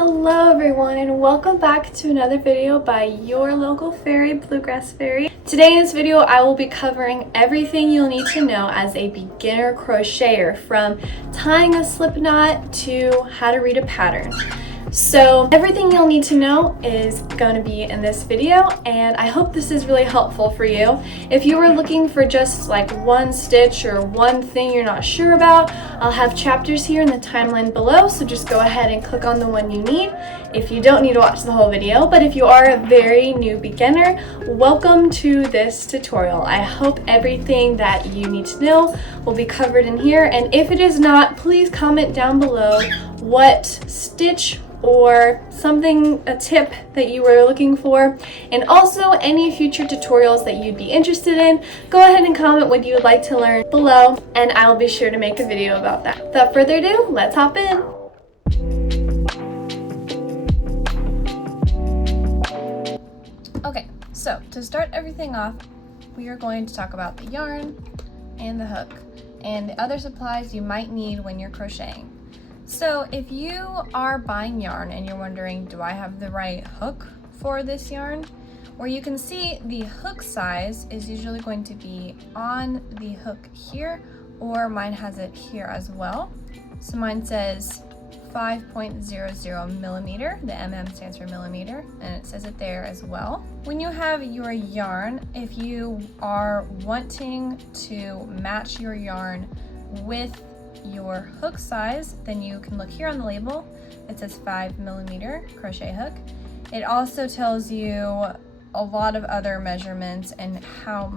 Hello everyone and welcome back to another video by your local fairy, Bluegrass Fairy. Today in this video I will be covering everything you'll need to know as a beginner crocheter, from tying a slip knot to how to read a pattern. So everything you'll need to know is going to be in this video, and I hope this is really helpful for you. If you were looking for just like one stitch or one thing you're not sure about, I'll have chapters here in the timeline below, so just go ahead and click on the one you need if you don't need to watch the whole video. But if you are a very new beginner, welcome to this tutorial. I hope everything that you need to know will be covered in here, and if it is not, please comment down below what stitch or something, a tip that you were looking for, and also any future tutorials that you'd be interested in. Go ahead and comment what you would like to learn below, and I'll be sure to make a video about that. Without further ado, let's hop in. Okay, so to start everything off, we are going to talk about the yarn and the hook and the other supplies you might need when you're crocheting. So if you are buying yarn and you're wondering, do I have the right hook for this yarn? Where you can see the hook size is usually going to be on the hook here, or mine has it here as well. So mine says 5.00 millimeter, the mm stands for millimeter, and it says it there as well. When you have your yarn, if you are wanting to match your yarn with your hook size, then you can look here on the label. It says 5 millimeter crochet hook. It also tells you a lot of other measurements and how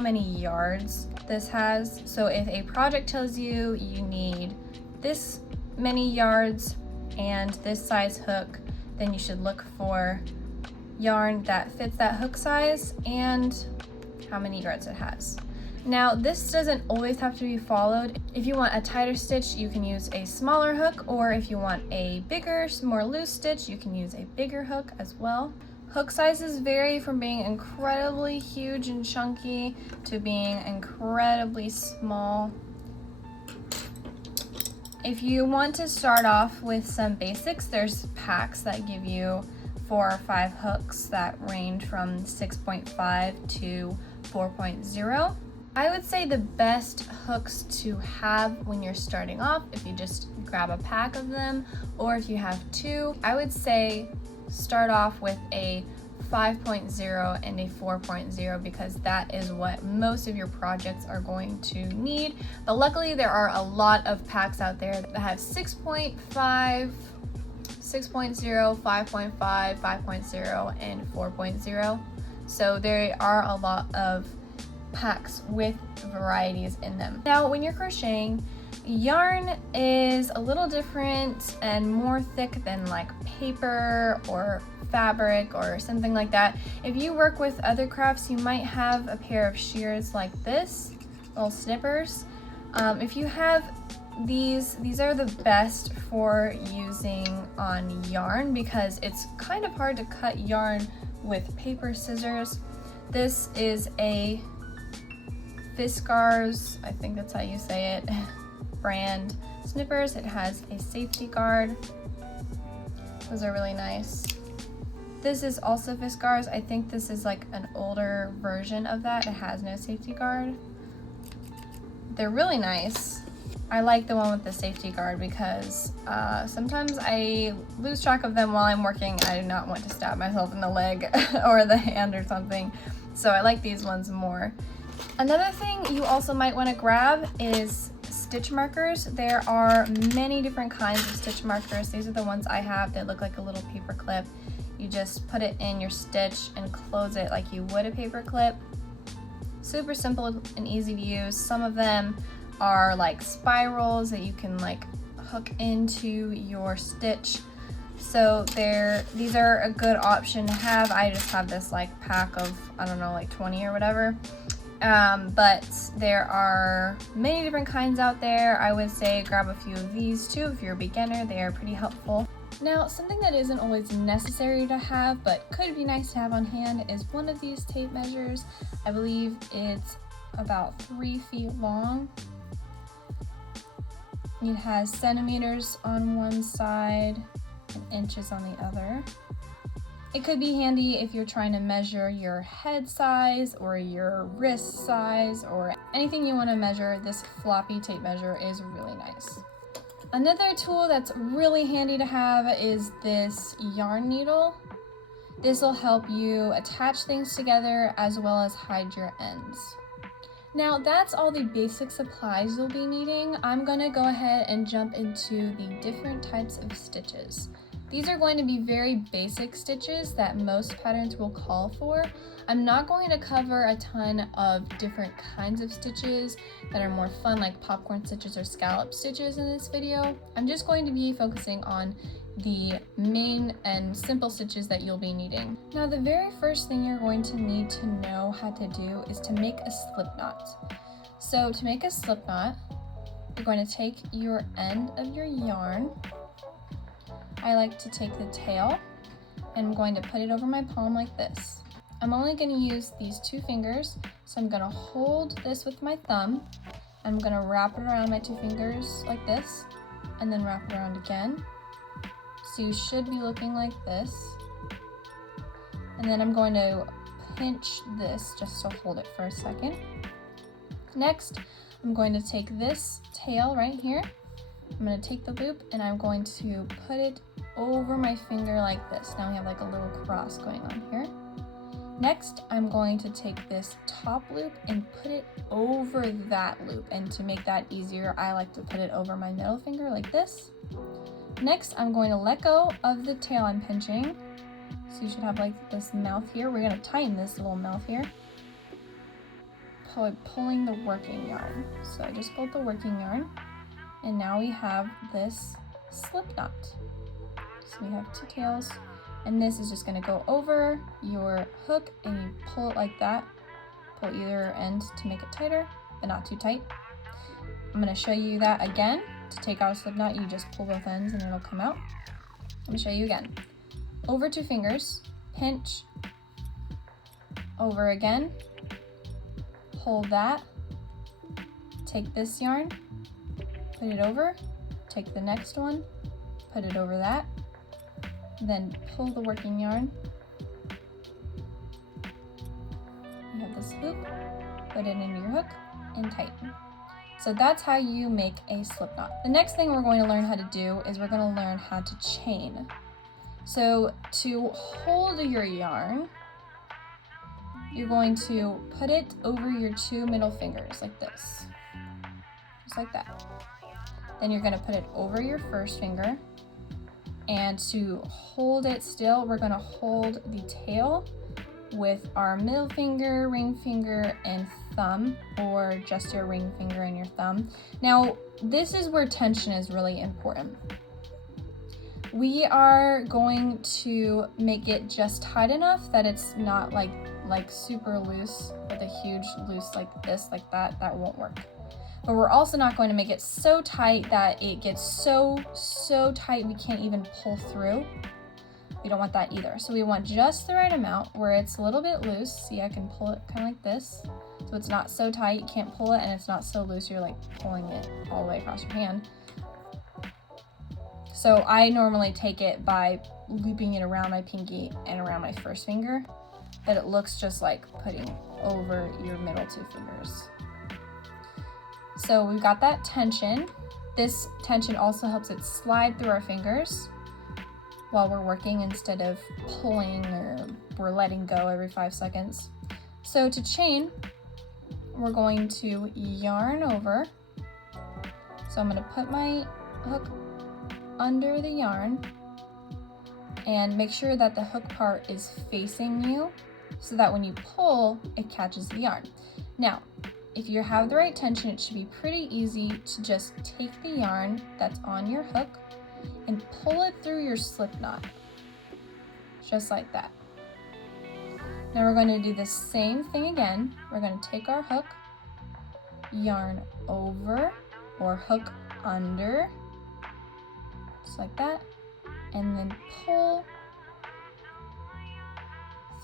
many yards this has. So if a project tells you you need this many yards and this size hook, then you should look for yarn that fits that hook size and how many yards it has. Now, this doesn't always have to be followed. If you want a tighter stitch, you can use a smaller hook, or if you want a bigger, more loose stitch, you can use a bigger hook as well. Hook sizes vary from being incredibly huge and chunky to being incredibly small. If you want to start off with some basics, there's packs that give you 4 or 5 hooks that range from 6.5 to 4.0. I would say the best hooks to have when you're starting off, if you just grab a pack of them, or if you have 2, I would say start off with a 5.0 and a 4.0, because that is what most of your projects are going to need. But luckily there are a lot of packs out there that have 6.5, 6.0, 5.5, 5.0, and 4.0. So there are a lot of packs with varieties in them. Now, when you're crocheting, yarn is a little different and more thick than like paper or fabric or something like that. If you work with other crafts, you might have a pair of shears like this, little snippers. If you have these are the best for using on yarn, because it's kind of hard to cut yarn with paper scissors. This is a Fiskars, I think that's how you say it, brand snippers. It has a safety guard. Those are really nice. This is also Fiskars. I think this is like an older version of that. It has no safety guard. They're really nice. I like the one with the safety guard because sometimes I lose track of them while I'm working. I do not want to stab myself in the leg or the hand or something. So I like these ones more. Another thing you also might want to grab is stitch markers. There are many different kinds of stitch markers. These are the ones I have. They look like a little paper clip. You just put it in your stitch and close it like you would a paper clip. Super simple and easy to use. Some of them are like spirals that you can like hook into your stitch. So these are a good option to have. I just have this like pack of, I don't know, like 20 or whatever. But there are many different kinds out there. I would say grab a few of these too if you're a beginner. They are pretty helpful. Now, something that isn't always necessary to have but could be nice to have on hand is one of these tape measures. I believe it's about 3 feet long. It has centimeters on one side and inches on the other. It could be handy if you're trying to measure your head size or your wrist size or anything you want to measure. This floppy tape measure is really nice. Another tool that's really handy to have is this yarn needle. This will help you attach things together as well as hide your ends. Now that's all the basic supplies you'll be needing. I'm going to go ahead and jump into the different types of stitches. These are going to be very basic stitches that most patterns will call for. I'm not going to cover a ton of different kinds of stitches that are more fun, like popcorn stitches or scallop stitches in this video. I'm just going to be focusing on the main and simple stitches that you'll be needing. Now the very first thing you're going to need to know how to do is to make a slip knot. So to make a slip knot, you're going to take your end of your yarn. I like to take the tail and I'm going to put it over my palm like this. I'm only going to use these 2 fingers, so I'm going to hold this with my thumb. I'm going to wrap it around my 2 fingers like this and then wrap it around again. So you should be looking like this. And then I'm going to pinch this just to hold it for a second. Next, I'm going to take this tail right here. I'm going to take the loop and I'm going to put it over my finger like this. Now we have like a little cross going on here. Next, I'm going to take this top loop and put it over that loop. And to make that easier, I like to put it over my middle finger like this. Next, I'm going to let go of the tail I'm pinching. So you should have like this mouth here. We're going to tighten this little mouth here. Pulling the working yarn. So I just pulled the working yarn. And now we have this slip knot. So we have 2 tails, and this is just going to go over your hook and you pull it like that. Pull either end to make it tighter, but not too tight. I'm going to show you that again. To take out a slip knot, you just pull both ends and it'll come out. I'm going to show you again. Over 2 fingers, pinch, over again, hold that, take this yarn, put it over, take the next one, put it over that, then pull the working yarn. You have this hoop, put it into your hook, and tighten. So that's how you make a slip knot. The next thing we're going to learn how to do is we're going to learn how to chain. So to hold your yarn, you're going to put it over your 2 middle fingers like this, just like that. Then you're going to put it over your first finger, and to hold it still, we're going to hold the tail with our middle finger, ring finger, and thumb, or just your ring finger and your thumb. Now, this is where tension is really important. We are going to make it just tight enough that it's not like super loose with a huge loose like this, like that. That won't work. But we're also not going to make it so tight that it gets so tight we can't even pull through. We don't want that either. So we want just the right amount where it's a little bit loose. See, I can pull it kind of like this. So it's not so tight, you can't pull it, and it's not so loose you're like pulling it all the way across your hand. So I normally take it by looping it around my pinky and around my first finger, but it looks just like putting over your middle 2 fingers. So we've got that tension. This tension also helps it slide through our fingers while we're working instead of pulling or we're letting go every 5 seconds. So to chain, we're going to yarn over. So I'm going to put my hook under the yarn and make sure that the hook part is facing you so that when you pull, it catches the yarn. Now, if you have the right tension, it should be pretty easy to just take the yarn that's on your hook and pull it through your slip knot, just like that. Now we're going to do the same thing again. We're going to take our hook, yarn over or hook under, just like that, and then pull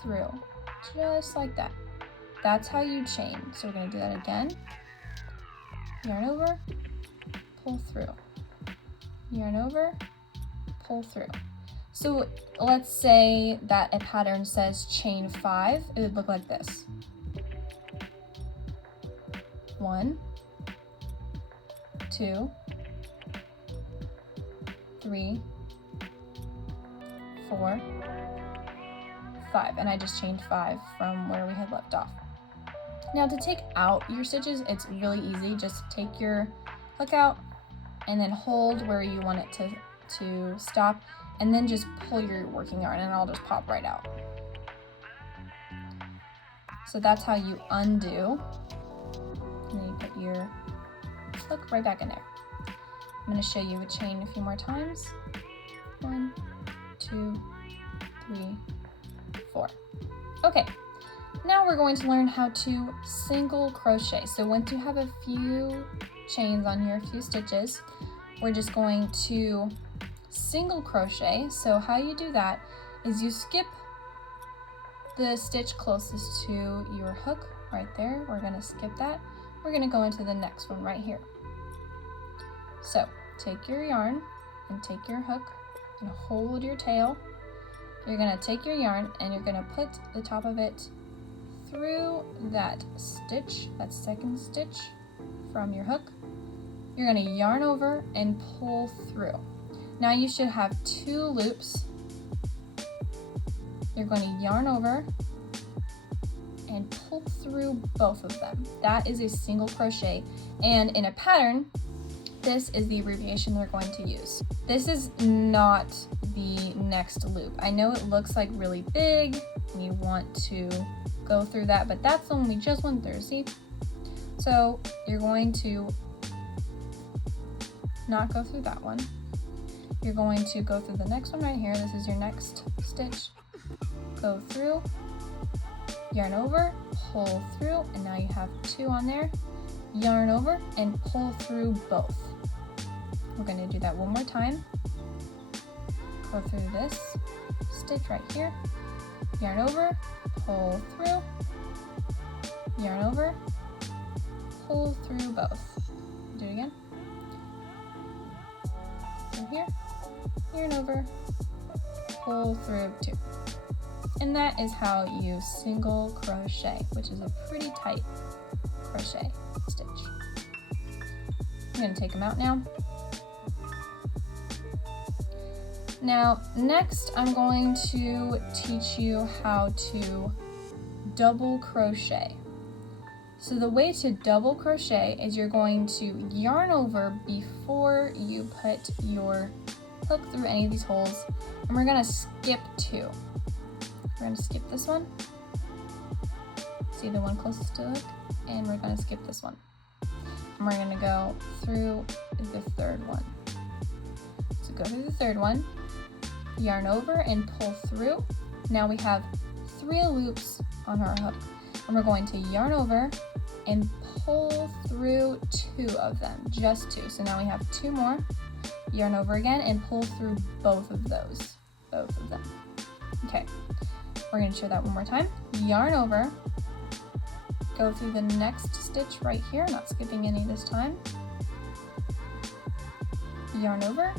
through, just like that. That's how you chain. So we're going to do that again. Yarn over, pull through. Yarn over, pull through. So let's say that a pattern says chain 5, it would look like this. 1, 2, 3, 4, 5, and I just chained 5 from where we had left off. Now to take out your stitches, it's really easy. Just take your hook out and then hold where you want it to stop, and then just pull your working yarn and it'll just pop right out. So that's how you undo, and then you put your hook right back in there. I'm going to show you a chain a few more times. 1, 2, 3, 4. Okay, now we're going to learn how to single crochet. So once you have a few chains on here, a few stitches, we're just going to single crochet. So how you do that is you skip the stitch closest to your hook right there. We're going to skip that. We're going to go into the next one right here. So take your yarn and take your hook and hold your tail. You're going to take your yarn and you're going to put the top of it through that stitch, that second stitch from your hook. You're going to yarn over and pull through. Now you should have 2 loops. You're going to yarn over and pull through both of them. That is a single crochet, and in a pattern, this is the abbreviation we're going to use. This is not the next loop. I know it looks like really big and you want to go through that, but that's only just 1/3, see? So you're going to not go through that one. You're going to go through the next one right here. This is your next stitch. Go through, yarn over, pull through, and now you have 2 on there. Yarn over and pull through both. We're going to do that one more time. Go through this stitch right here. Yarn over, pull through, yarn over, pull through both. Do it again. Through here, yarn over, pull through 2. And that is how you single crochet, which is a pretty tight crochet stitch. I'm going to take them out now. Now, next I'm going to teach you how to double crochet. So the way to double crochet is you're going to yarn over before you put your hook through any of these holes, and we're going to skip 2. We're going to skip this one. See the one closest to the hook? And we're going to skip this one. And we're going to go through the third one. So go through the third one, yarn over and pull through. Now we have 3 loops on our hook, and we're going to yarn over and pull through 2 of them, just 2. So now we have 2 more. Yarn over again and pull through both of them. Okay, we're going to show that one more time. Yarn over, go through the next stitch right here, not skipping any this time. Yarn over,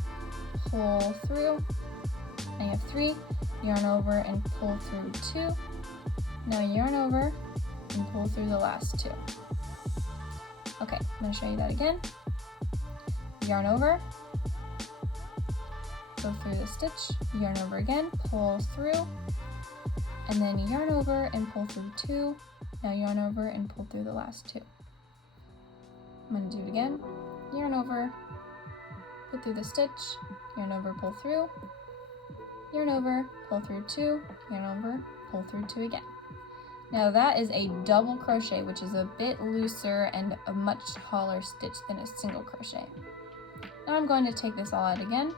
pull through. Now you have 3. Yarn over and pull through 2. Now yarn over and pull through the last 2. Okay, I'm going to show you that again. Yarn over, go through the stitch, yarn over again, pull through, and then yarn over and pull through 2. Now yarn over and pull through the last 2. I'm going to do it again. Yarn over, put through the stitch, yarn over, pull through, yarn over, pull through 2, yarn over, pull through 2 again. Now that is a double crochet, which is a bit looser and a much taller stitch than a single crochet. Now I'm going to take this all out again.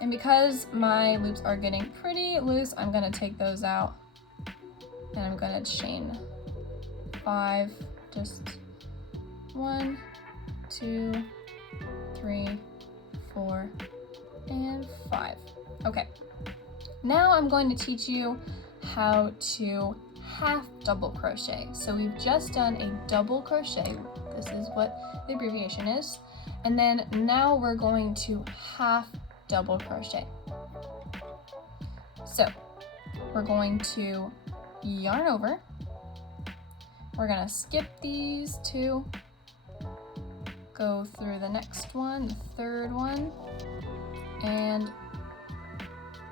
And because my loops are getting pretty loose, I'm going to take those out. And I'm going to chain 5, just 1, 2, 3, 4, and 5. Okay, now I'm going to teach you how to half double crochet. So we've just done a double crochet. This is what the abbreviation is. And then now we're going to half double crochet. So we're going to yarn over. We're gonna skip these two, go through the next one, the third one, and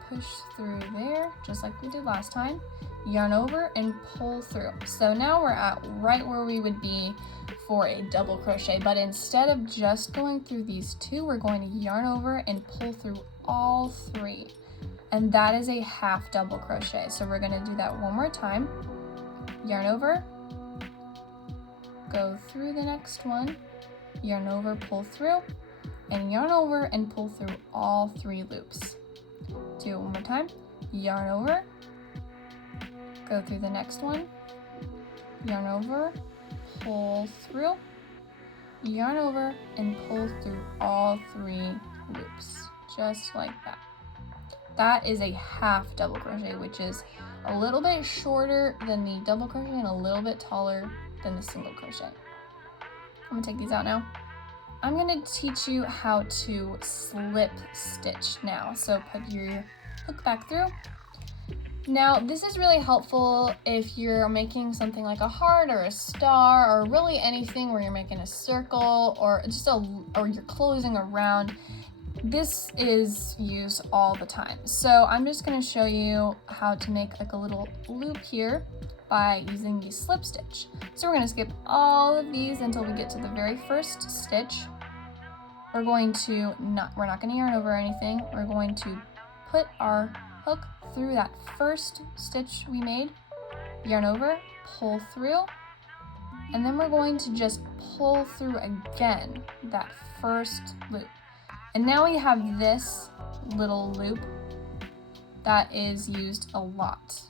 push through there, just like we did last time. Yarn over and pull through. So now we're at right where we would be for a double crochet, but instead of just going through these two, we're going to yarn over and pull through all three. And that is a half double crochet. So we're gonna do that one more time. Yarn over, go through the next one, yarn over, pull through, and yarn over and pull through all three loops. Do it one more time. Yarn over, go through the next one, yarn over, pull through, yarn over, and pull through all three loops, just like that. That is a half double crochet, which is a little bit shorter than the double crochet and a little bit taller than the single crochet. I'm gonna take these out now. I'm gonna teach you how to slip stitch now. So put your hook back through. Now this is really helpful if you're making something like a heart or a star or really anything where you're making a circle or or you're closing a round. This is used all the time. So I'm just gonna show you how to make like a little loop here by using the slip stitch. So we're gonna skip all of these until we get to the very first stitch. We're not gonna yarn over anything. We're going to put our hook through that first stitch we made, yarn over, pull through, and then we're going to just pull through again that first loop. And now we have this little loop that is used a lot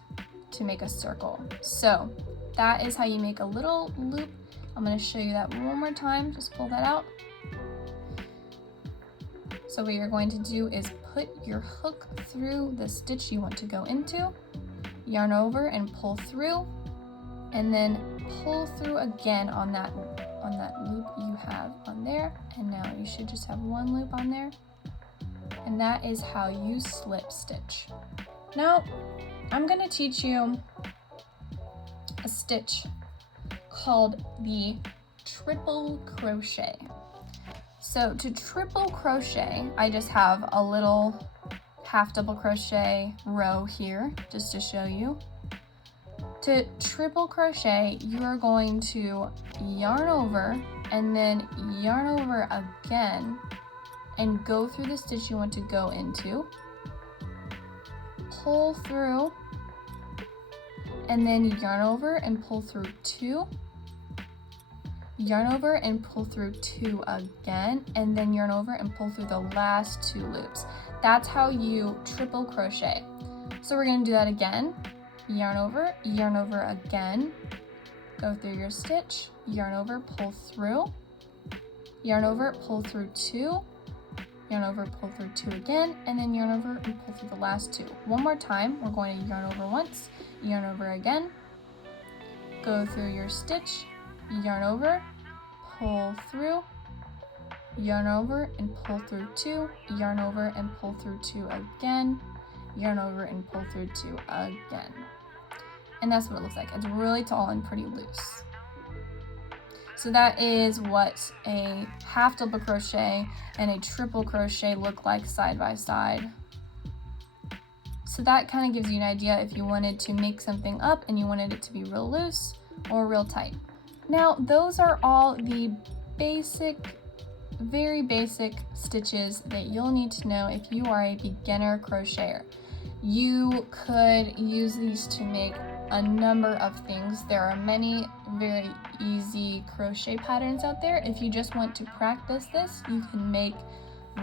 to make a circle. So that is how you make a little loop. I'm going to show you that one more time. Just pull that out. So what you're going to do is put your hook through the stitch you want to go into, yarn over and pull through, and then pull through again on that loop you have on there. And now you should just have one loop on there. And that is how you slip stitch. Now I'm going to teach you a stitch called the triple crochet. So to triple crochet, I just have a little half double crochet row here just to show you. To triple crochet, you are going to yarn over and then yarn over again and go through the stitch you want to go into, pull through, and then yarn over and pull through two, yarn over and pull through two again, and then yarn over and pull through the last two loops. That's how you triple crochet. So we're going to do that again. Yarn over again, go through your stitch, yarn over, pull through, yarn over, pull through two, yarn over, pull through two again, and then yarn over and pull through the last two. One more time, we're going to yarn over once, yarn over again, go through your stitch, yarn over, pull through, yarn over and pull through two, yarn over and pull through two again, yarn over and pull through two again. And that's what it looks like. It's really tall and pretty loose. So that is what a half double crochet and a triple crochet look like side by side. So that kind of gives you an idea if you wanted to make something up and you wanted it to be real loose or real tight. Now, those are all the very basic stitches that you'll need to know if you are a beginner crocheter. You could use these to make a number of things. There are many very easy crochet patterns out there. If you just want to practice this, you can make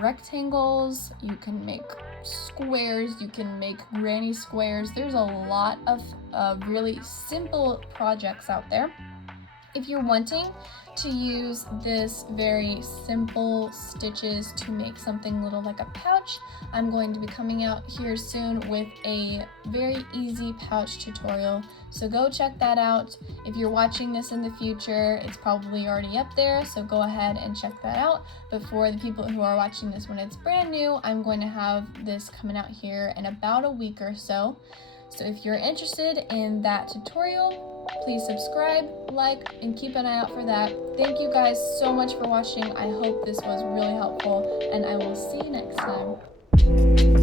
rectangles, you can make squares, you can make granny squares. There's a lot of really simple projects out there. If you're wanting to use this very simple stitches to make something little like a pouch, I'm going to be coming out here soon with a very easy pouch tutorial, so go check that out. If you're watching this in the future, it's probably already up there, so go ahead and check that out. But for the people who are watching this when it's brand new, I'm going to have this coming out here in about a week or so. So if you're interested in that tutorial, please subscribe, like, and keep an eye out for that. Thank you guys so much for watching. I hope this was really helpful, and I will see you next time.